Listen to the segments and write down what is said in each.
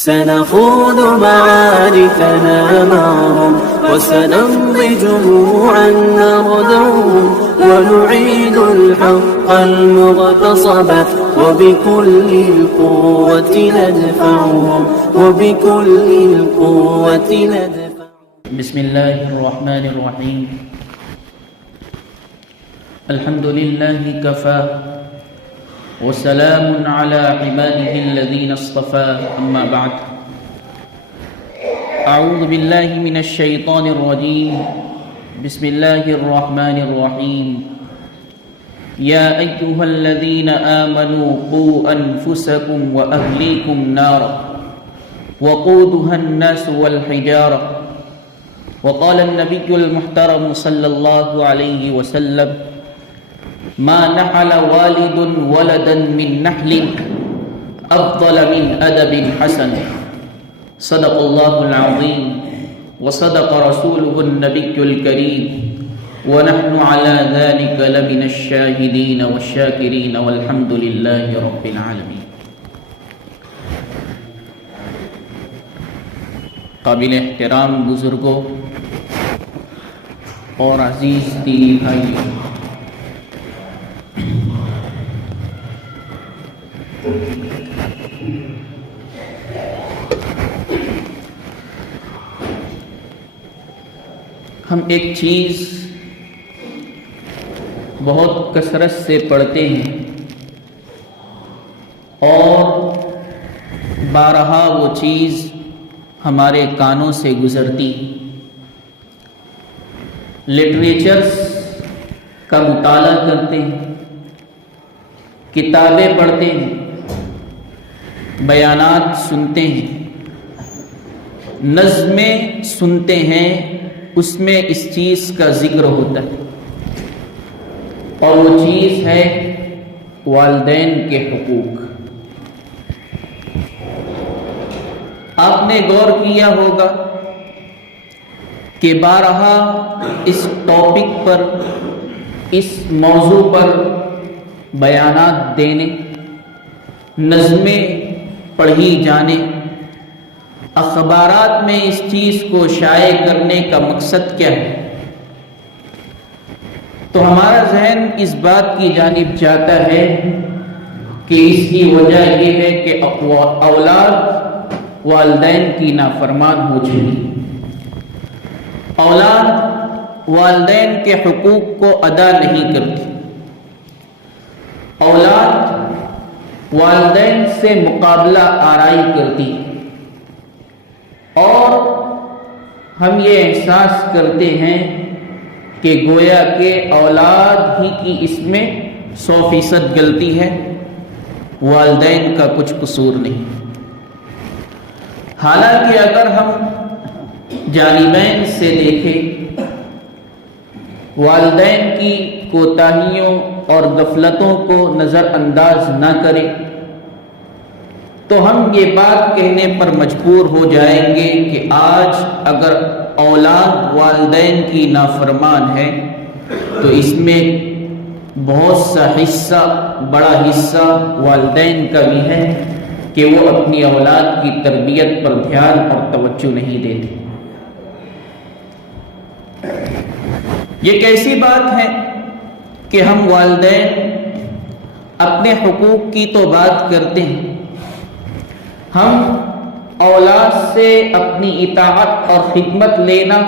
سنخوض معاركنا معهم وسنمضي جموعا نردعهم ونعيد الحق المغتصب وبكل القوة ندفعهم وبكل القوة ندفعهم. بسم الله الرحمن الرحيم. الحمد لله كفى وسلام على عباده الذين اصطفى. أما بعد، أعوذ بالله من الشيطان الرجيم. بسم الله الرحمن الرحيم. يا أيها الذين آمنوا قوا أنفسكم وأهليكم نارا وقودها الناس والحجارة. وقال النبي المحترم صلى الله عليه وسلم: ما نحل والد ولدا من نحل أفضل من أدب حسن. صدق الله العظيم وصدق رسوله النبي الكريم ونحن على ذلك لمن الشاهدين والشاكرين والحمد لله رب العالمين. قابل احترام بزرگوں اور عزیز دینی بھائیوں، ہم ایک چیز بہت کثرت سے پڑھتے ہیں اور بارہا وہ چیز ہمارے کانوں سے گزرتی. لٹریچرز کا مطالعہ کرتے ہیں، کتابیں پڑھتے ہیں، بیانات سنتے ہیں، نظمیں سنتے ہیں، اس میں اس چیز کا ذکر ہوتا ہے اور وہ چیز ہے والدین کے حقوق. آپ نے غور کیا ہوگا کہ بارہا اس ٹاپک پر، اس موضوع پر بیانات دینے، نظمیں پڑھی جانے، اخبارات میں اس چیز کو شائع کرنے کا مقصد کیا ہے؟ تو ہمارا ذہن اس بات کی جانب جاتا ہے کہ اس کی وجہ یہ ہے کہ اولاد والدین کی نافرمان ہو چکی، اولاد والدین کے حقوق کو ادا نہیں کرتی، اولاد والدین سے مقابلہ آرائی کرتی، اور ہم یہ احساس کرتے ہیں کہ گویا کہ اولاد ہی کی اس میں 100% غلطی ہے، والدین کا کچھ قصور نہیں. حالانکہ اگر ہم جانبین سے دیکھیں، والدین کی کوتاہیوں اور غفلتوں کو نظر انداز نہ کریں تو ہم یہ بات کہنے پر مجبور ہو جائیں گے کہ آج اگر اولاد والدین کی نافرمان ہے تو اس میں بہت سا حصہ، بڑا حصہ والدین کا بھی ہے کہ وہ اپنی اولاد کی تربیت پر دھیان اور توجہ نہیں دیتے. یہ کیسی بات ہے کہ ہم والدین اپنے حقوق کی تو بات کرتے ہیں، ہم اولاد سے اپنی اطاعت اور خدمت لینا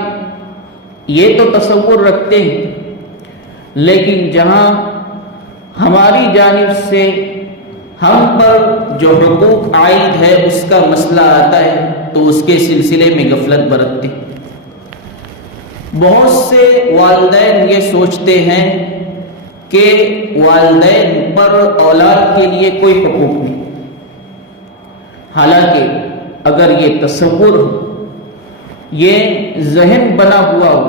یہ تو تصور رکھتے ہیں، لیکن جہاں ہماری جانب سے ہم پر جو حقوق عائد ہے اس کا مسئلہ آتا ہے تو اس کے سلسلے میں غفلت برتتے ہیں. بہت سے والدین یہ سوچتے ہیں کہ والدین پر اولاد کے لیے کوئی حقوق نہیں. حالانکہ اگر یہ تصور، یہ ذہن بنا ہوا ہو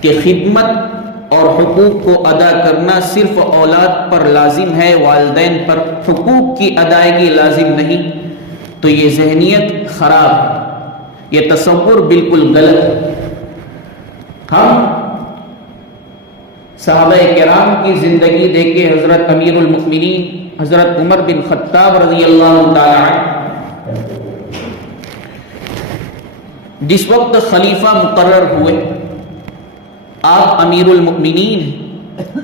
کہ خدمت اور حقوق کو ادا کرنا صرف اولاد پر لازم ہے، والدین پر حقوق کی ادائیگی لازم نہیں، تو یہ ذہنیت خراب ہے، یہ تصور بالکل غلط ہے. ہم صحابہ کرام کی زندگی دیکھے، حضرت امیر المؤمنین حضرت عمر بن خطاب رضی اللہ تعالی عنہ جس وقت خلیفہ مقرر ہوئے، آپ امیر المؤمنین ہیں،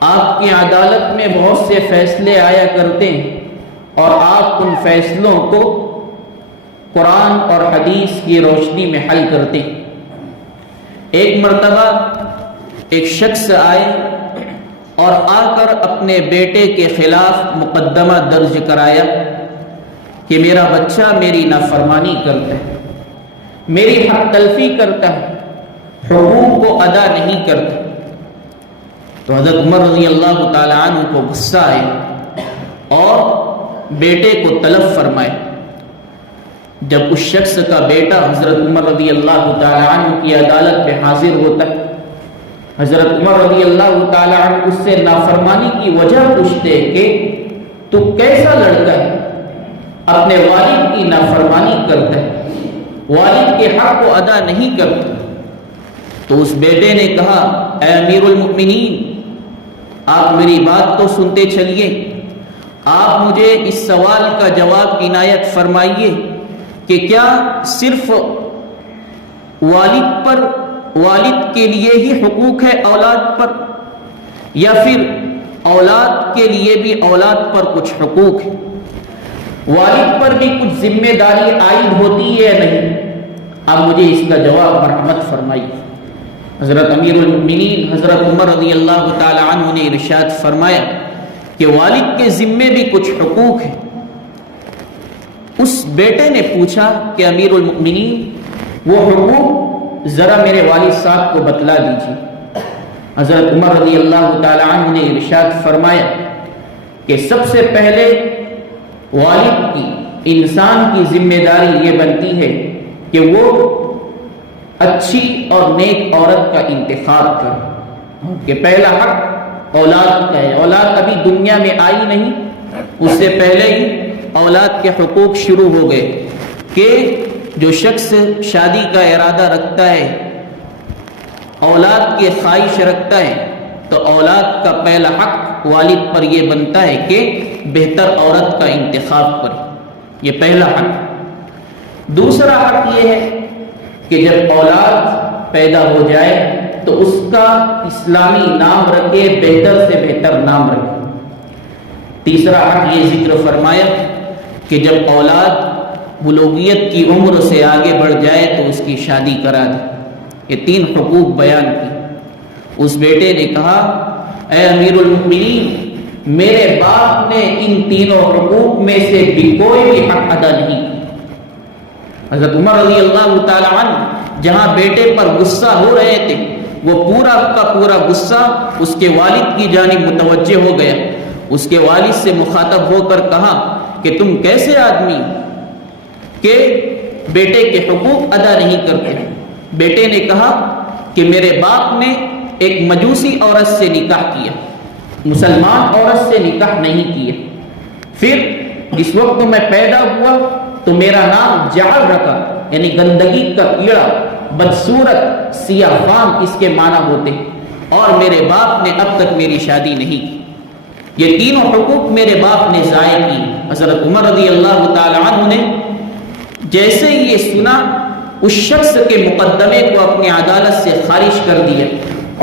آپ کی عدالت میں بہت سے فیصلے آیا کرتے ہیں اور آپ ان فیصلوں کو قرآن اور حدیث کی روشنی میں حل کرتے ہیں۔ ایک مرتبہ ایک شخص آئے اور آ کر اپنے بیٹے کے خلاف مقدمہ درج کرایا کہ میرا بچہ میری نافرمانی کرتا ہے، میری حق تلفی کرتا ہے، حقوق کو ادا نہیں کرتا۔ تو حضرت عمر رضی اللہ تعالی عنہ کو غصہ آئے اور بیٹے کو طلب فرمائے۔ جب اس شخص کا بیٹا حضرت عمر رضی اللہ تعالی عنہ کی عدالت میں حاضر ہوتا ہے، حضرت عمر رضی اللہ تعالی عنہ اس سے نافرمانی کی وجہ پوچھتے کہ تو کیسا لڑکا ہے، اپنے والد کی نافرمانی کرتا ہے، والد کے حق کو ادا نہیں کرتا۔ تو اس بیٹے نے کہا، اے امیر المؤمنین، آپ میری بات تو سنتے چلیے، آپ مجھے اس سوال کا جواب عنایت فرمائیے کہ کیا صرف والد کے لیے ہی حقوق ہے اولاد پر، یا پھر اولاد کے لیے بھی اولاد پر کچھ حقوق ہے؟ والد پر بھی کچھ ذمہ داری عائد ہوتی ہے یا نہیں؟ آپ مجھے اس کا جواب مرحمت فرمائیے۔ حضرت امیر المؤمنین حضرت عمر رضی اللہ تعالی عنہ نے ارشاد فرمایا کہ والد کے ذمے بھی کچھ حقوق ہیں۔ اس بیٹے نے پوچھا کہ امیر المؤمنین وہ حقوق ذرا میرے والد صاحب کو بتلا دیجیے۔ حضرت عمر رضی اللہ تعالی عنہ نے ارشاد فرمایا کہ سب سے پہلے والد کی، انسان کی ذمہ داری یہ بنتی ہے کہ وہ اچھی اور نیک عورت کا انتخاب کرے، کہ پہلا حق اولاد کا ہے۔ اولاد ابھی دنیا میں آئی نہیں، اس سے پہلے ہی اولاد کے حقوق شروع ہو گئے کہ جو شخص شادی کا ارادہ رکھتا ہے، اولاد کی خواہش رکھتا ہے، تو اولاد کا پہلا حق والد پر یہ بنتا ہے کہ بہتر عورت کا انتخاب کرے، یہ پہلا حق۔ دوسرا حق یہ ہے کہ جب اولاد پیدا ہو جائے تو اس کا اسلامی نام رکھے، بہتر سے بہتر نام رکھے۔ تیسرا حق یہ ذکر فرمایا کہ جب اولاد بلوغیت کی عمر سے آگے بڑھ جائے تو اس کی شادی کرا دے۔ یہ تین حقوق بیان کی۔ اس بیٹے نے کہا، اے امیر المؤمنین، میرے باپ نے ان تینوں حقوق میں سے بھی کوئی بھی حق ادا نہیں کیا۔ حضرت عمر رضی اللہ تعالی عنہ جہاں بیٹے پر غصہ ہو رہے تھے، وہ پورا کا پورا غصہ اس کے والد کی جانب متوجہ ہو گیا۔ اس کے والد سے مخاطب ہو کر کہا کہ تم کیسے آدمی کہ بیٹے کے حقوق ادا نہیں کرتے؟ بیٹے نے کہا کہ میرے باپ نے ایک مجوسی عورت سے نکاح کیا، مسلمان عورت سے نکاح نہیں کیا۔ پھر جس وقت میں پیدا ہوا تو میرا نام جعل رکھا، یعنی گندگی کا کیڑا، بدصورت، سیاہ فام اس کے معنی ہوتے، اور میرے باپ نے اب تک میری شادی نہیں کی۔ یہ تینوں حقوق میرے باپ نے ضائع کی۔ حضرت عمر رضی اللہ تعالی عنہ نے جیسے ہی یہ سنا، اس شخص کے مقدمے کو اپنی عدالت سے خارج کر دیا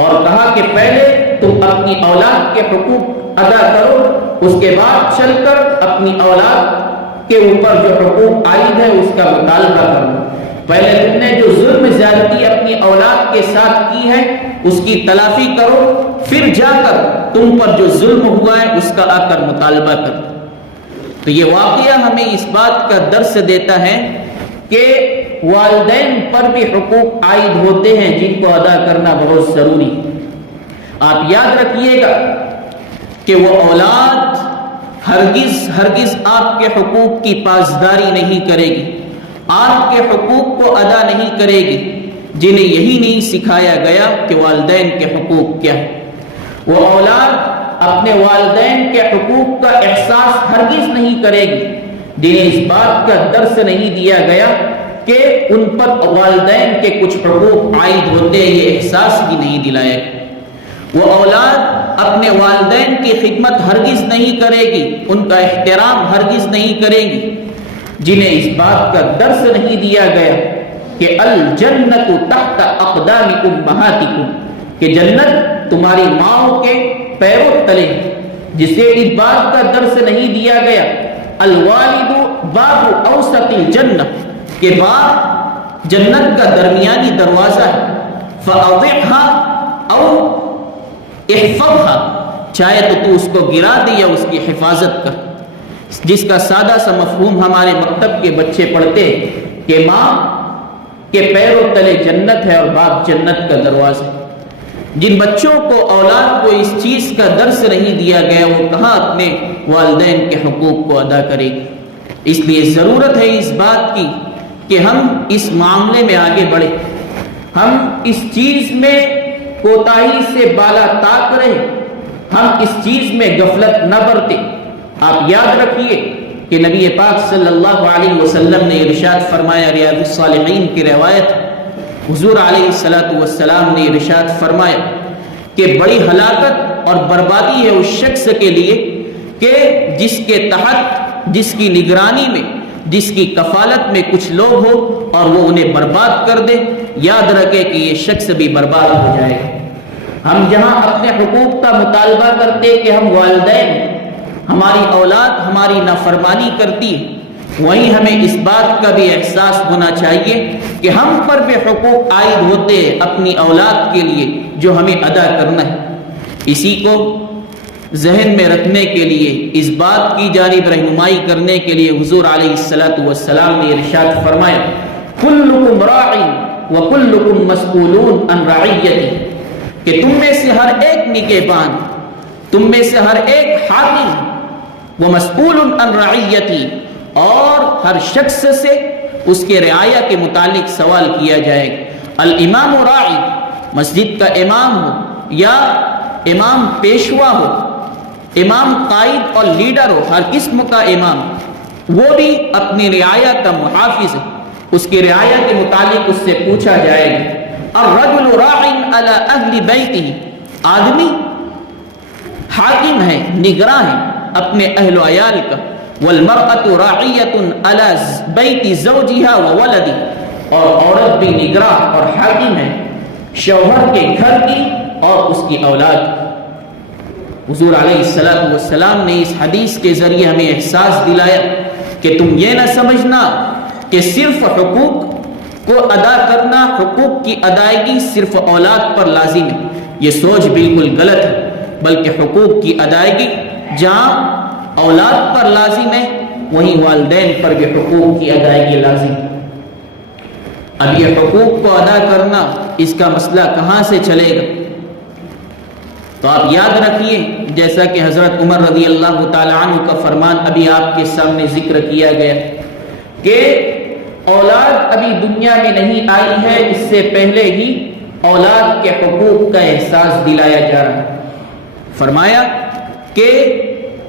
اور کہا کہ پہلے تم اپنی اولاد کے حقوق ادا کرو، اس کے بعد چل کر اپنی اولاد کے اوپر جو حقوق عائد ہے اس کا مطالبہ کرو۔ پہلے تم نے جو ظلم زیادتی اپنی اولاد کے ساتھ کی ہے اس کی تلافی کرو، پھر جا کر تم پر جو ظلم ہوا ہے اس کا آ کر مطالبہ کرو۔ تو یہ واقعہ ہمیں اس بات کا درس دیتا ہے کہ والدین پر بھی حقوق عائد ہوتے ہیں جن کو ادا کرنا بہت ضروری ہے۔ آپ یاد رکھیے گا کہ وہ اولاد ہرگز آپ کے حقوق کی پاسداری نہیں کرے گی، آپ کے حقوق کو ادا نہیں کرے گی جنہیں یہی نہیں سکھایا گیا کہ والدین کے حقوق کیا ہے۔ وہ اولاد اپنے والدین کے حقوق کا احساس ہرگز نہیں کرے گی جنہیں اس بات کا درس نہیں دیا گیا کہ ان پر والدین کے کچھ حقوق عائد ہوتے ہیں، یہ احساس بھی نہیں دلایا گیا۔ وہ اولاد اپنے والدین کی خدمت ہرگز نہیں کرے گی، ان کا احترام ہرگز نہیں کرے گی جنہیں اس بات کا درس نہیں دیا گیا کہ الجنت تحت اقدام امہاتکم، کہ جنت تمہاری ماؤں کے پیروں تلے، جسے اس بات کا درس نہیں دیا گیا الوالد باب اوسط الجنہ، کہ باپ جنت کا درمیانی دروازہ ہے، فاضعها او احفظها، چاہے تو اس کو گرا دے یا اس کی حفاظت کر، جس کا سادہ سا مفہوم ہمارے مکتب کے بچے پڑھتے ہیں کہ ماں کے پیروں تلے جنت ہے اور باپ جنت کا دروازہ ہے۔ جن بچوں کو اولاد کو اس چیز کا درس نہیں دیا گیا وہ کہاں اپنے والدین کے حقوق کو ادا کرے گی؟ اس لیے ضرورت ہے اس بات کی کہ ہم اس معاملے میں آگے بڑھیں، ہم اس چیز میں کوتاہی سے بالا تاک رہے، ہم اس چیز میں غفلت نہ برتے۔ آپ یاد رکھیے کہ نبی پاک صلی اللہ علیہ وسلم نے ارشاد فرمایا، ریاض الصالحین کی روایت، حضور علیہ السلام نے ارشاد فرمایا کہ بڑی ہلاکت اور بربادی ہے اس شخص کے لیے کہ جس کے تحت، جس کی نگرانی میں، جس کی کفالت میں کچھ لوگ ہو اور وہ انہیں برباد کر دے۔ یاد رکھے کہ یہ شخص بھی برباد ہو جائے گا۔ ہم جہاں اپنے حقوق کا مطالبہ کرتے کہ ہم والدین، ہماری اولاد ہماری نافرمانی کرتی ہے، وہیں ہمیں اس بات کا بھی احساس ہونا چاہیے کہ ہم پر بھی حقوق عائد ہوتے ہیں اپنی اولاد کے لیے جو ہمیں ادا کرنا ہے۔ اسی کو ذہن میں رکھنے کے لیے، اس بات کی جانب رہنمائی کرنے کے لیے حضور علیہ السلام نے ارشاد فرمایا، کلکم راع وکلکم مسئولون عن رعیتہ، کہ تم میں سے ہر ایک نگہبان، تم میں سے ہر ایک حاکم، ومسئول عن رعیتہ، اور ہر شخص سے اس کے رعایا کے متعلق سوال کیا جائے گا۔ الامام راعی، مسجد کا امام ہو یا امام پیشوا ہو، امام قائد اور لیڈر ہو، ہر قسم کا امام، وہ بھی اپنی رعایا کا محافظ ہے، اس کی رعایا کے متعلق اس سے پوچھا جائے گا۔ الرجل راع علی اہل بیتہ، آدمی حاکم ہے، نگراں ہے اپنے اہل و عیال کا۔ والمرأة راعیة علی بیت زوجها وولدہ، اور عورت بھی نگراں اور حاکم ہے شوہر کے گھر کی اور اس کی اولاد کی۔ حضور علیہ السلام نے اس حدیث کے ذریعے ہمیں احساس دلایا کہ تم یہ نہ سمجھنا کہ صرف حقوق کو ادا کرنا، حقوق کی ادائیگی صرف اولاد پر لازم ہے، یہ سوچ بالکل غلط ہے، بلکہ حقوق کی ادائیگی جہاں اولاد پر لازم ہے وہیں والدین پر بھی حقوق کی ادائیگی لازم ہے۔ اب یہ حقوق کو ادا کرنا، اس کا مسئلہ کہاں سے چلے گا؟ تو آپ یاد رکھیے، جیسا کہ حضرت عمر رضی اللہ تعالی عنہ کا فرمان ابھی آپ کے سامنے ذکر کیا گیا کہ اولاد ابھی دنیا میں نہیں آئی ہے، اس سے پہلے ہی اولاد کے حقوق کا احساس دلایا جا رہا ہے۔ فرمایا کہ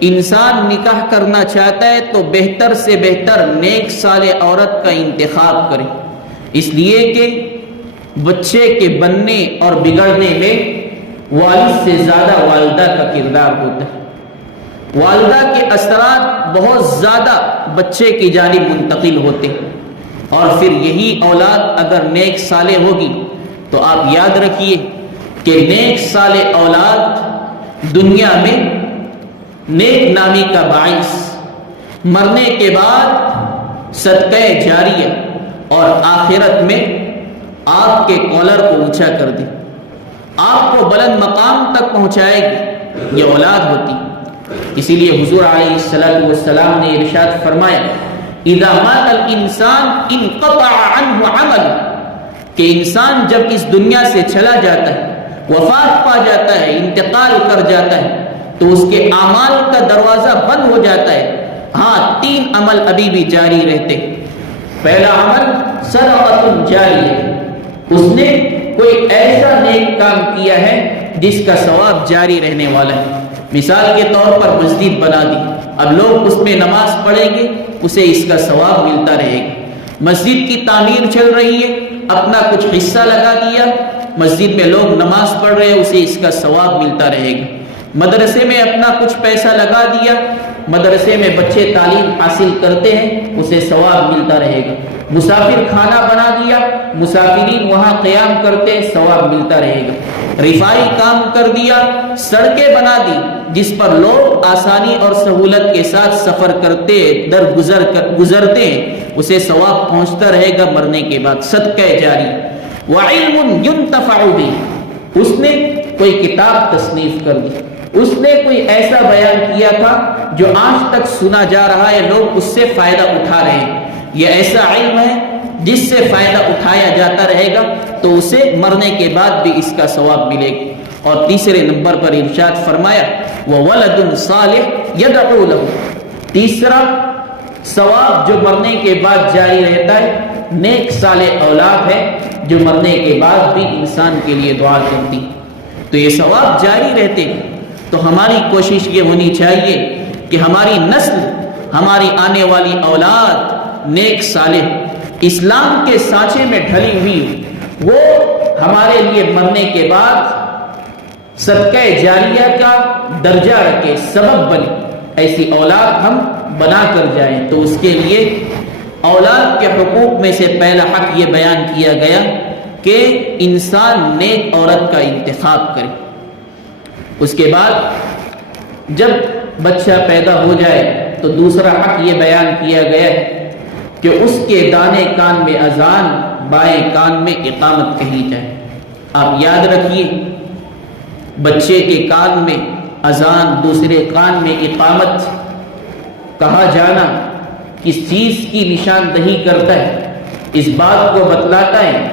انسان نکاح کرنا چاہتا ہے تو بہتر سے بہتر نیک صالح عورت کا انتخاب کرے، اس لیے کہ بچے کے بننے اور بگڑنے میں والد سے زیادہ والدہ کا کردار ہوتا ہے۔ والدہ کے اثرات بہت زیادہ بچے کی جانب منتقل ہوتے ہیں، اور پھر یہی اولاد اگر نیک صالح ہوگی تو آپ یاد رکھیے کہ نیک صالح اولاد دنیا میں نیک نامی کا باعث، مرنے کے بعد صدقہ جاریہ، اور آخرت میں آپ کے کالر کو اونچا کر دے، آپ کو بلند مقام تک پہنچائے گی، یہ اولاد ہوتی۔ اسی لیے حضور علیہ السلام نے ارشاد فرمایا، اذا مات الانسان انقطع عنہ عمل، کہ انسان جب اس دنیا سے چلا جاتا ہے، وفات پا جاتا ہے، انتقال کر جاتا ہے، تو اس کے اعمال کا دروازہ بند ہو جاتا ہے۔ ہاں، 3 عمل ابھی بھی جاری رہتے۔ پہلا عمل صدقۃ جاریہ، اس نے کوئی ایسا نیک کام کیا ہے جس کا ثواب جاری رہنے والا ہے۔ مثال کے طور پر مسجد بنا دی، اب لوگ اس میں نماز پڑھیں گے، اسے اس کا ثواب ملتا رہے گا۔ مسجد کی تعمیر چل رہی ہے، اپنا کچھ حصہ لگا دیا، مسجد میں لوگ نماز پڑھ رہے ہیں، اسے اس کا ثواب ملتا رہے گا۔ مدرسے میں اپنا کچھ پیسہ لگا دیا، مدرسے میں بچے تعلیم حاصل کرتے ہیں اسے ثواب ملتا رہے گا. مسافر کھانا بنا دیا, مسافرین وہاں قیام کرتے ہیں, ثواب ملتا رہے گا. رفائی کام کر دیا, سڑکیں بنا دی جس پر لوگ آسانی اور سہولت کے ساتھ سفر کرتے گزرتے ہیں, اسے ثواب پہنچتا رہے گا مرنے کے بعد. صدقہ جاری. وعلم ينتفع به, اس نے کوئی کتاب تصنیف کر دی, اس نے کوئی ایسا بیان کیا تھا جو آج تک سنا جا رہا ہے, لوگ اس سے فائدہ اٹھا رہے ہیں. یہ ایسا علم ہے جس سے فائدہ اٹھایا جاتا رہے گا تو اسے مرنے کے بعد بھی اس کا ثواب ملے گا. اور تیسرے نمبر پر ارشاد فرمایا وَوَلَدٌ صَالِحٌ يَدْعُو لَهُ, تیسرا ثواب جو مرنے کے بعد جاری رہتا ہے, نیک صالح اولاد ہے جو مرنے کے بعد بھی انسان کے لیے دعا کرتی. تو یہ ثواب جاری رہتے ہیں. تو ہماری کوشش یہ ہونی چاہیے کہ ہماری نسل, ہماری آنے والی اولاد نیک صالح اسلام کے سانچے میں ڈھلی ہوئی, وہ ہمارے لیے مرنے کے بعد صدقہ جاریہ کا درجہ رکھے, سبب بنے. ایسی اولاد ہم بنا کر جائیں. تو اس کے لیے اولاد کے حقوق میں سے پہلا حق یہ بیان کیا گیا کہ انسان نیک عورت کا انتخاب کرے. اس کے بعد جب بچہ پیدا ہو جائے تو دوسرا حق یہ بیان کیا گیا ہے کہ اس کے دانے کان میں اذان, بائیں کان میں اقامت کہی جائے. آپ یاد رکھیے, بچے کے کان میں اذان, دوسرے کان میں اقامت کہا جانا کس چیز کی نشاندہی کرتا ہے؟ اس بات کو بتلاتا ہے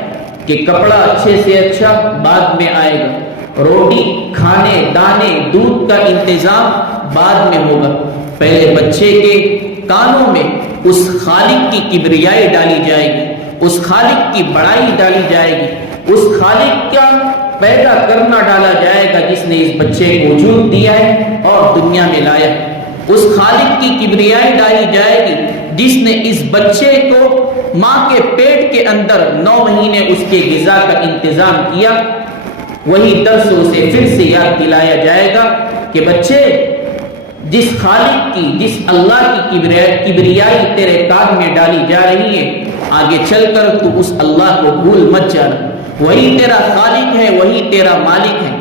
کہ کپڑا اچھے سے اچھا بعد میں آئے گا, روٹی, کھانے, دانے, دودھ کا انتظام بعد میں ہوگا. پہلے بچے کے کانوں میں اس خالق کی کبریائی ڈالی جائے گی, اس خالق کی بڑائی ڈالی جائے گی, اس خالق کا پیدا کرنا ڈالا جائے گا جس نے اس بچے کو وجود دیا ہے اور دنیا میں لایا. اس خالق کی کبریائی ڈالی جائے گی جس نے اس بچے کو ماں کے پیٹ کے اندر 9 مہینے اس کے غذا کا انتظام کیا. وہی درس اسے پھر سے یاد دلایا جائے گا کہ بچے, جس خالق کی, جس اللہ کی کبریائی تیرے کان میں ڈالی جا رہی ہے, آگے چل کر تو اس اللہ کو بھول مت جانا. وہی تیرا خالق ہے, وہی تیرا مالک ہے.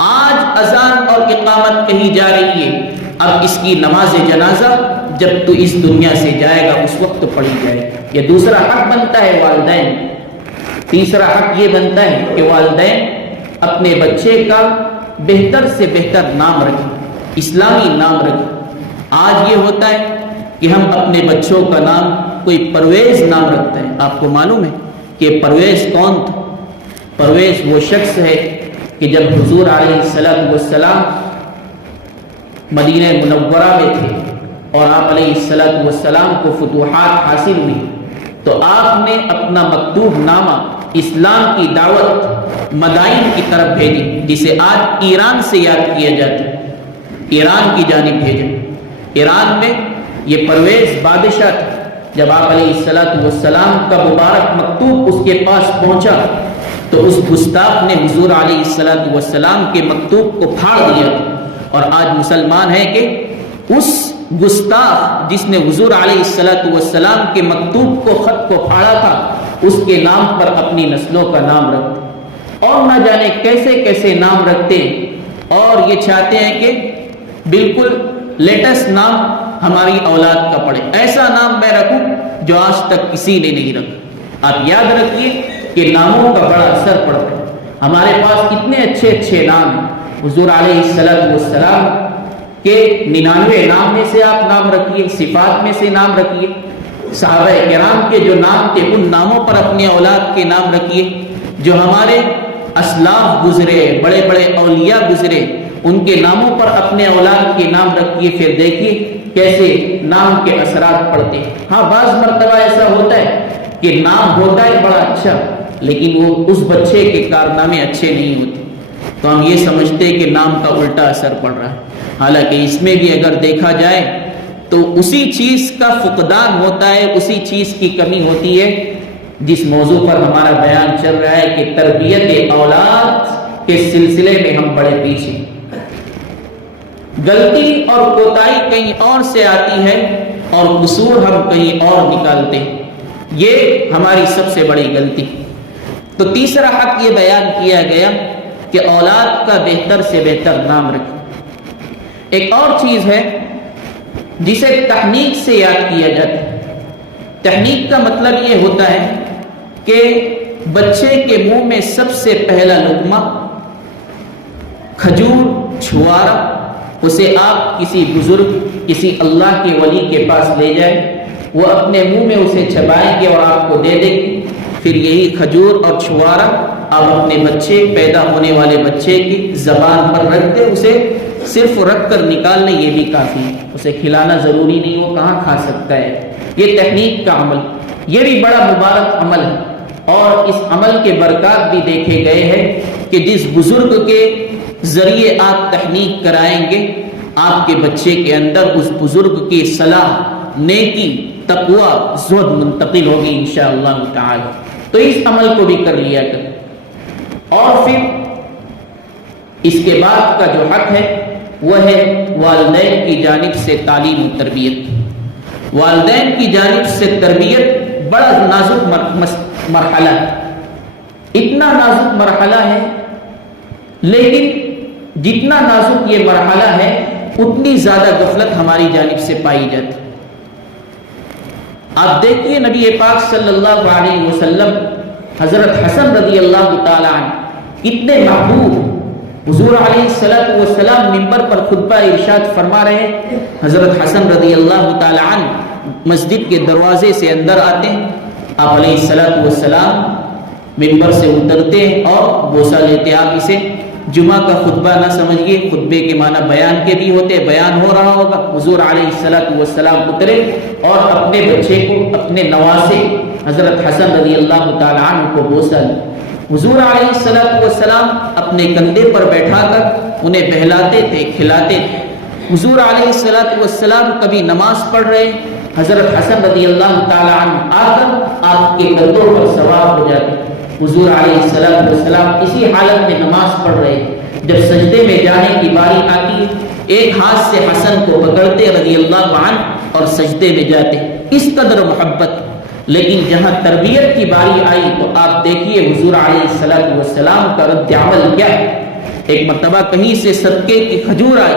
آج اذان اور اقامت کہی جا رہی ہے, اب اس کی نماز جنازہ جب تو اس دنیا سے جائے گا اس وقت پڑھی جائے. یہ دوسرا حق بنتا ہے والدین. تیسرا حق یہ بنتا ہے کہ والدین اپنے بچے کا بہتر سے بہتر نام رکھیں, اسلامی نام رکھیں. آج یہ ہوتا ہے کہ ہم اپنے بچوں کا نام کوئی پرویز نام رکھتے ہیں. آپ کو معلوم ہے کہ پرویز کون تھا؟ پرویز وہ شخص ہے کہ جب حضور علیہ السلام مدینہ منورہ میں تھے اور آپ علیہ السلام کو فتوحات حاصل ہوئی تو آپ نے اپنا مکتوب نامہ اسلام کی دعوت مدائن کی طرف بھیجی, جسے آج ایران سے یاد کیا جاتا ہے. ایران کی جانب بھیجا. ایران میں یہ پرویز بادشاہ تھا. جب آپ علیہ السلام کا مبارک مکتوب اس کے پاس پہنچا تو اس گستاخ نے حضور علیہ السلام کے مکتوب کو پھاڑ دیا. اور آج مسلمان ہے کہ اس گستاخ جس نے حضور علیہ السلام کے مکتوب کو, خط کو پھاڑا تھا, اس کے نام پر اپنی نسلوں کا نام رکھتے اور نہ جانے کیسے کیسے نام رکھتے, اور یہ چاہتے ہیں کہ بالکل لیٹسٹ نام ہماری اولاد کا پڑے. ایسا نام میں رکھوں جو آج تک کسی نے نہیں رکھا. آپ یاد رکھیے کہ ناموں کا بڑا اثر پڑتا ہے. ہمارے پاس کتنے اچھے اچھے نام ہیں. حضور علیہ السلام کے 99 نام میں سے آپ نام رکھیے, صفات میں سے نام رکھیے. صحابہ کرام کے جو نام تھے ان ناموں پر اپنی اولاد کے نام رکھیے. جو ہمارے اسلاف گزرے, بڑے بڑے اولیاء گزرے, ان کے ناموں پر اپنے اولاد کے نام رکھیے. پھر دیکھیے کیسے نام کے اثرات پڑتے. ہاں بعض مرتبہ ایسا ہوتا ہے کہ نام ہوتا ہے بڑا اچھا لیکن وہ اس بچے کے کارنامے اچھے نہیں ہوتے, تو ہم یہ سمجھتے کہ نام کا الٹا اثر پڑ رہا ہے. حالانکہ اس میں بھی اگر دیکھا جائے تو اسی چیز کا فقدان ہوتا ہے, اسی چیز کی کمی ہوتی ہے جس موضوع پر ہمارا بیان چل رہا ہے کہ تربیت اولاد کے سلسلے میں ہم بڑے پیچھے. غلطی اور کوتاہی کہیں اور سے آتی ہے اور قصور ہم کہیں اور نکالتے ہیں، یہ ہماری سب سے بڑی غلطی۔ تو تیسرا حق یہ بیان کیا گیا کہ اولاد کا بہتر سے بہتر نام رکھیں۔ ایک اور چیز ہے جسے تحنیک سے یاد کیا جاتا ہے۔ تحنیک کا مطلب یہ ہوتا ہے کہ بچے کے منہ میں سب سے پہلا لقمہ کھجور چھوارا اسے آپ کسی بزرگ، کسی اللہ کے ولی کے پاس لے جائیں، وہ اپنے منہ میں اسے چبائیں گے اور آپ کو دے دیں گے۔ پھر یہی کھجور اور چھوارا آپ اپنے بچے، پیدا ہونے والے بچے کی زبان پر رکھ دیں، اسے صرف رکھ کر نکالنے یہ بھی کافی ہے، اسے کھلانا ضروری نہیں، وہ کہاں کھا سکتا ہے۔ یہ تحنیک کا عمل، یہ بھی بڑا مبارک عمل ہے، اور اس عمل کے برکات بھی دیکھے گئے ہیں کہ جس بزرگ کے ذریعے آپ تحنیک کرائیں گے، آپ کے بچے کے اندر اس بزرگ کی صلاح، نیکی، تقوی، زہد منتقل ہوگی انشاءاللہ تعالی۔ تو اس عمل کو بھی کر لیا کر۔ اور پھر اس کے بعد کا جو حق ہے وہ ہے والدین کی جانب سے تعلیم و تربیت۔ والدین کی جانب سے تربیت بڑا نازک مرحلہ ہے، اتنا نازک مرحلہ ہے، لیکن جتنا نازک یہ مرحلہ ہے اتنی زیادہ غفلت ہماری جانب سے پائی جاتی۔ آپ دیکھیے نبی پاک صلی اللہ علیہ وسلم حضرت حسن رضی اللہ تعالی عنہ کتنے محبوب، حضور علیہ السلام منبر پر خطبہ ارشاد فرما رہے ہیں، حضرت حسن رضی اللہ تعالی عنہ مسجد کے دروازے سے اندر آتے ہیں، آپ علیہ السلام منبر سے اترتے ہیں اور بوسہ لیتے۔ آپ اسے جمعہ کا خطبہ نہ سمجھیے، خطبے کے معنی بیان کے بھی ہوتے، بیان ہو رہا ہوگا۔ حضور علیہ السلام اترے اور اپنے بچے کو، اپنے نواسے حضرت حسن رضی اللہ تعالی عنہ کو بوسہ لیا۔ حضور علیہ السلام اپنے کندھے پر بیٹھا کر انہیں بہلاتے تھے، کھلاتے تھے۔ حضور علیہ السلام کبھی نماز پڑھ رہے، حضرت حسن رضی اللہ تعالی عنہ آ کر آپ کے کندھوں پر سوار ہو جاتے۔ حضور علیہ السلام اسی حالت میں نماز پڑھ رہے، جب سجدے میں جانے کی باری آتی ایک ہاتھ سے حسن کو پکڑتے رضی اللہ عنہ اور سجدے میں جاتے، اس قدر محبت۔ لیکن جہاں تربیت کی باری آئی تو آپ دیکھیے حضور علیہ السلام کا رد عمل کیا ہے۔ ایک مرتبہ کہیں سے صدقے کی کھجور آئی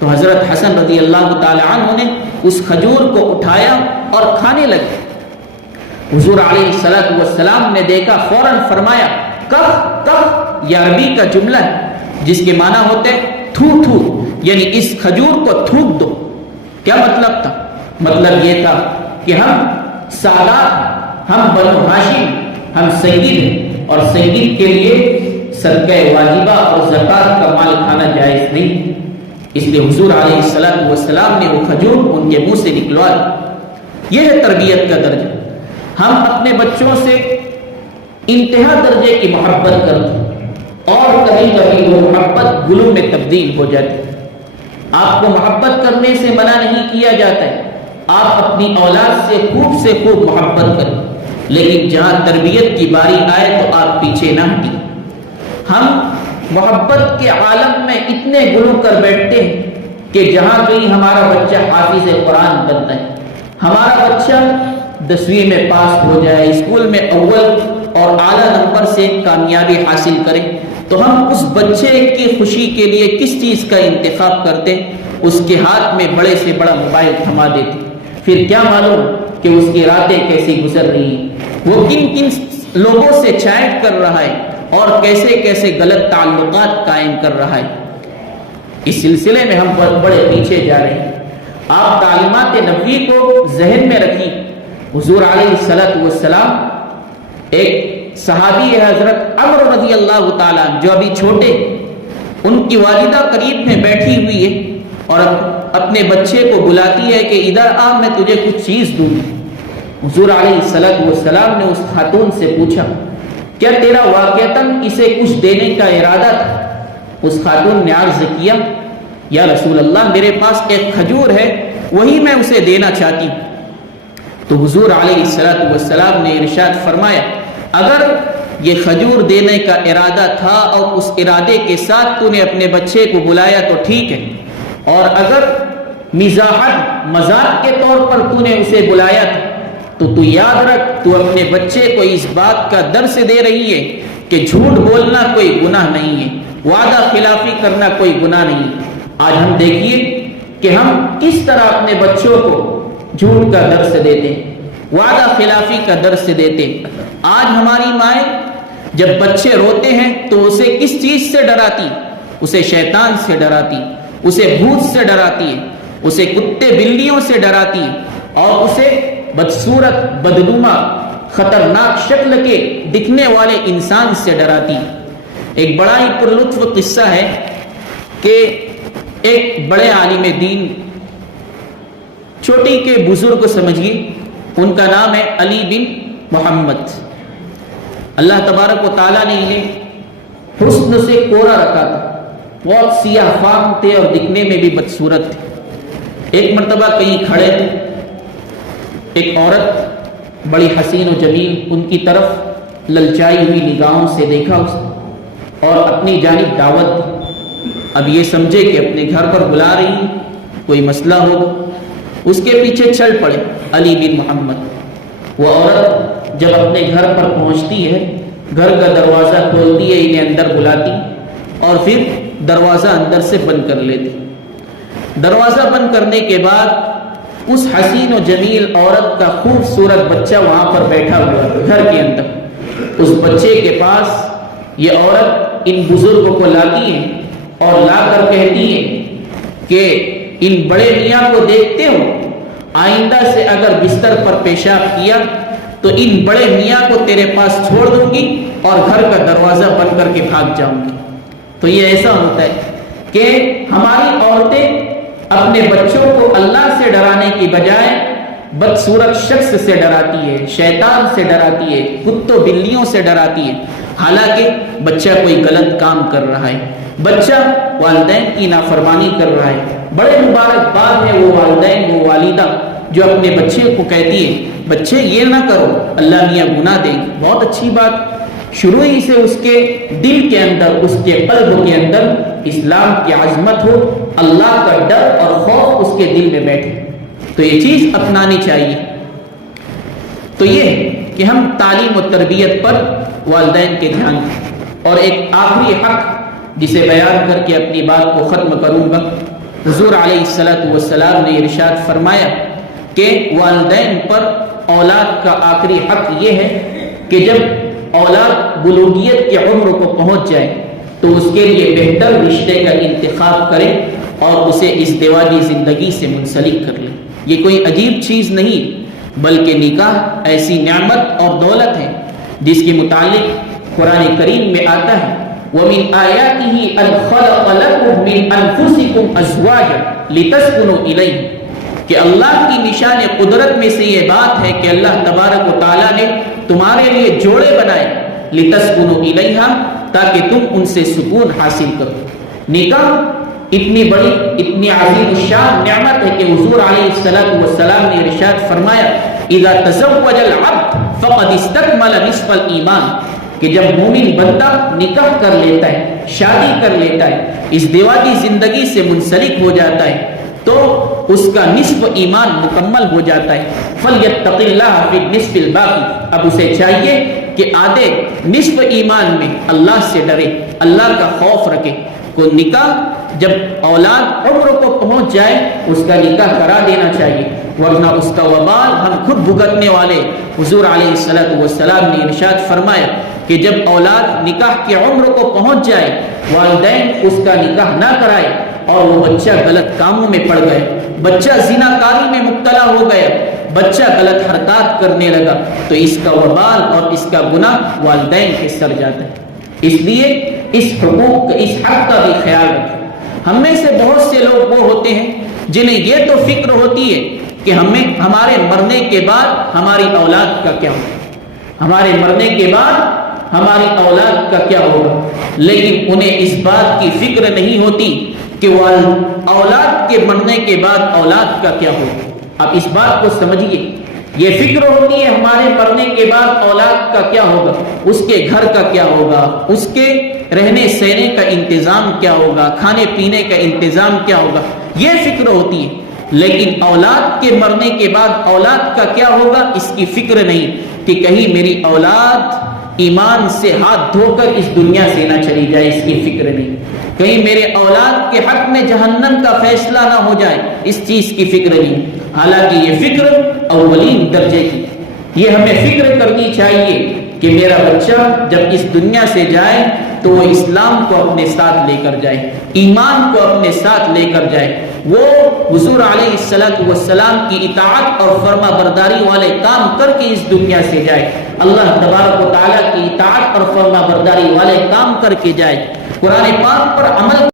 تو حضرت حسن رضی اللہ تعالی عنہ نے اس کھجور کو اٹھایا اور کھانے لگے۔ حضور علیہ السلام نے دیکھا، فوراً فرمایا کف کف، یہ عربی کا جملہ ہے جس کے معنی ہوتے تھو تھو، یعنی اس کھجور کو تھوک دو۔ کیا مطلب تھا؟ مطلب یہ تھا کہ ہم سادات، ہم بنو ہاشم، ہم سید ہیں، اور سید کے لیے صدقہ واجبہ اور زکات کا مال کھانا جائز نہیں۔ اس لیے حضور علیہ السلام نے وہ کھجور ان کے منہ سے نکلوا دی۔ یہ ہے تربیت کا درجہ۔ ہم اپنے بچوں سے انتہا درجے کی محبت کرتے ہیں اور کبھی کبھی وہ محبت گلوں میں تبدیل ہو جاتی ہے۔ آپ کو محبت کرنے سے منع نہیں کیا جاتا ہے، آپ اپنی اولاد سے خوب محبت کریں، لیکن جہاں تربیت کی باری آئے تو آپ پیچھے نہ ہٹیں۔ ہم محبت کے عالم میں اتنے گلو کر بیٹھتے ہیں کہ جہاں کہیں ہمارا بچہ حافظ قرآن بنتا ہے، ہمارا بچہ 10ویں میں پاس ہو جائے، اسکول میں اول اور اعلیٰ نمبر سے کامیابی حاصل کرے، تو ہم اس بچے کی خوشی کے لیے کس چیز کا انتخاب کرتے؟ اس کے ہاتھ میں بڑے سے بڑا موبائل تھما دیتے۔ پھر کیا معلوم کہ اس کی راتیں کیسی گزر رہی ہیں، وہ کن کن لوگوں سے چیٹ کر رہا ہے اور کیسے کیسے غلط تعلقات قائم کر رہا ہے۔ اس سلسلے میں ہم بڑے پیچھے جا رہے ہیں۔ آپ تعلیمات نبوی کو ذہن میں رکھیں۔ حضور علیہ السلام، ایک صحابی ہے حضرت عمر رضی اللہ تعالیٰ جو ابھی چھوٹے، ان کی والدہ قریب میں بیٹھی ہوئی ہے اور اپنے بچے کو بلاتی ہے کہ ادھر آ، میں تجھے کچھ چیز دوں گی۔ حضور علیہ السلام نے اس خاتون سے پوچھا، کیا تیرا واقعتاً اسے کچھ دینے کا ارادہ تھا؟ اس خاتون نے عرض کیا، یا رسول اللہ، میرے پاس ایک کھجور ہے، وہی میں اسے دینا چاہتی ہوں۔ تو حضور علیہ السلام نے ارشاد فرمایا، اگر یہ کھجور دینے کا ارادہ تھا اور اس ارادے کے ساتھ تو نے اپنے بچے کو بلایا تو ٹھیک ہے، اور اگر مزاحت مذاق کے طور پر تو نے اسے بلایا تھا تو یاد رکھ تو اپنے بچے کو اس بات کا درس دے رہی ہے کہ جھوٹ بولنا کوئی گناہ نہیں ہے، وعدہ خلافی کرنا کوئی گناہ نہیں ہے۔ آج ہم دیکھیے کہ ہم کس طرح اپنے بچوں کو جھوٹ کا درس دیتے ہیں، وعدہ خلافی کا درس دیتے ہیں۔ آج ہماری مائیں جب بچے روتے ہیں تو اسے کس چیز سے ڈراتی؟ اسے شیطان سے ڈراتی، اسے بھوت سے ڈراتی ہے، اسے کتے بلیوں سے ڈراتی ہے، اور اسے بدصورت بدنما خطرناک شکل کے دکھنے والے انسان سے ڈراتی۔ ایک بڑا ہی پرلطف قصہ ہے کہ ایک بڑے عالم دین، چھوٹی کے بزرگ سمجھیے، ان کا نام ہے علی بن محمد۔ اللہ تبارک و تعالیٰ نے انہیں حسن سے کوڑا رکھا تھا، بہت سیاہ فام تھے اور دکھنے میں بھی بدصورت تھے۔ ایک مرتبہ کہیں کھڑے تھے، ایک عورت بڑی حسین و جمیل ان کی طرف للچائی ہوئی نگاہوں سے دیکھا اسے اور اپنی جانب دعوت دی۔ اب یہ سمجھے کہ اپنے گھر پر بلا رہی، کوئی مسئلہ ہوگا، اس کے پیچھے چل پڑے علی بن محمد۔ وہ عورت جب اپنے گھر پر پہنچتی ہے، گھر کا دروازہ کھولتی ہے، انہیں اندر بلاتی اور پھر دروازہ اندر سے بند کر لیتی۔ دروازہ بند کرنے کے بعد اس حسین و جمیل عورت کا خوبصورت بچہ وہاں پر بیٹھا ہوا ہے گھر کے اندر۔ اس بچے کے پاس یہ عورت ان بزرگوں کو لاتی ہے اور لا کر کہتی ہے کہ ان بڑے میاں کو دیکھتے ہو، آئندہ سے اگر بستر پر پیشاب کیا تو ان بڑے میاں کو تیرے پاس چھوڑ دوں گی اور گھر کا دروازہ بند کر کے بھاگ جاؤں گی۔ تو یہ ایسا ہوتا ہے کہ ہماری عورتیں اپنے بچوں کو اللہ سے ڈرانے کی بجائے بدصورت شخص سے ڈراتی ہے، شیطان سے ڈراتی ہے، کتوں بلیوں سے ڈراتی ہے، حالانکہ بچہ کوئی غلط کام کر رہا ہے، بچہ والدین کی نافرمانی کر رہا ہے۔ بڑے مبارکباد ہے وہ والدین، وہ والدہ جو اپنے بچے کو کہتی ہے بچے یہ نہ کرو، اللہ میاں گناہ دیں گے۔ بہت اچھی بات، شروع ہی سے اس کے دل کے اندر، اس کے قلب کے اندر اسلام کی عظمت ہو، اللہ کا ڈر اور خوف اس کے دل میں بیٹھے، تو یہ چیز اپنانی چاہیے۔ تو یہ ہے کہ ہم تعلیم و تربیت پر والدین کے دھیان دیں۔ اور ایک آخری حق جسے بیان کر کے اپنی بات کو ختم کروں گا، حضور علیہ الصلوۃ والسلام نے ارشاد فرمایا کہ والدین پر اولاد کا آخری حق یہ ہے کہ جب اولاد بلوغیت کی عمر کو پہنچ جائے تو اس کے لیے بہتر رشتے کا انتخاب کرے اور اسے ازدواجی زندگی سے منسلک کر لے۔ یہ کوئی عجیب چیز نہیں، بلکہ نکاح ایسی نعمت اور دولت ہے جس کے متعلق قرآن کریم میں آتا ہے وَمِنْ آيَاتِهِ أَنْ خَلَقَ لَكُم مِّنْ أَنفُسِكُمْ أَزْوَاجًا لِتَسْكُنُوا إِلَيْهِ، کہ اللہ کی نشان قدرت میں سے یہ بات ہے کہ اللہ تبارک و تعالیٰ نے تمہارے لیے جوڑے بنائے، لِتَسْكُنُوا إِلَيْهَا، تاکہ تم ان سے سکون حاصل کرو۔ نکاح اتنی بڑی، اتنی عظیم الشان نعمت ہے کہ حضور علیہ السلام نے ارشاد فرمایا اذا تزوج العبد فقد استكمل نصف الایمان، کہ جب مومن بندہ نکاح کر لیتا ہے، شادی کر لیتا ہے، ازدواجی زندگی سے منسلک ہو جاتا ہے تو اس کا نصف ایمان مکمل ہو جاتا ہے۔ فَلْيَتَّقِ اللَّهَ فِي النِّصْفِ الْبَاقِ، اب اسے چاہیے کہ آدھے نصف ایمان میں اللہ سے ڈرے، اللہ کا خوف رکھے۔ کو نکاح جب اولاد عمر کو پہنچ جائے اس کا نکاح کرا دینا چاہیے، ورنہ اس کا وبال ہم خود بھگتنے والے۔ حضور علیہ السلام نے ارشاد فرمایا کہ جب اولاد نکاح کی عمر کو پہنچ جائے، والدین اس کا نکاح نہ کرائے اور وہ بچہ غلط کاموں میں پڑ گئے، بچہ زناکاری میں مبتلا ہو گیا، بچہ غلط حرکات کرنے لگا، تو اس کا وبال اور اس کا گناہ والدین کے سر جاتا ہے۔ اس لیے اس حقوق، اس حق کا بھی خیال رکھیں۔ ہم میں سے بہت سے لوگ وہ ہوتے ہیں جنہیں یہ تو فکر ہوتی ہے کہ ہمارے مرنے کے بعد ہماری اولاد کا کیا ہوگا، ہمارے مرنے کے بعد ہماری اولاد کا کیا ہوگا، لیکن انہیں اس بات کی فکر نہیں ہوتی کہ اولاد کے مرنے کے بعد اولاد کا کیا ہوگا۔ اب اس بات کو سمجھیے، یہ فکر ہوتی ہے ہمارے مرنے کے بعد اولاد کا کیا ہوگا، اس کے گھر کا کیا ہوگا، اس کے رہنے سہنے کا انتظام کیا ہوگا، کھانے پینے کا انتظام کیا ہوگا، یہ فکر ہوتی ہے. لیکن اولاد کے مرنے کے بعد اولاد کا کیا ہوگا اس کی فکر نہیں کہ کہیں میری اولاد ایمان سے ہاتھ دھو کر اس دنیا سے نہ چلی جائے، اس کی فکر نہیں. کہیں میرے اولاد کے حق میں جہنم کا فیصلہ نہ ہو جائے، اس چیز کی فکر نہیں. حالانکہ یہ فکر اولین درجے کی. یہ ہمیں فکر کرنی چاہیے کہ میرا بچہ جب اس دنیا سے جائے تو وہ اسلام کو اپنے ساتھ لے کر جائے، ایمان کو اپنے ساتھ لے کر جائے، وہ حضور علیہ السلام کی اطاعت اور فرما برداری والے کام کر کے اس دنیا سے جائے، اللہ تبارک و تعالیٰ کی اطاعت اور فرما برداری والے کام کر کے جائے، قرآن پاک پر عمل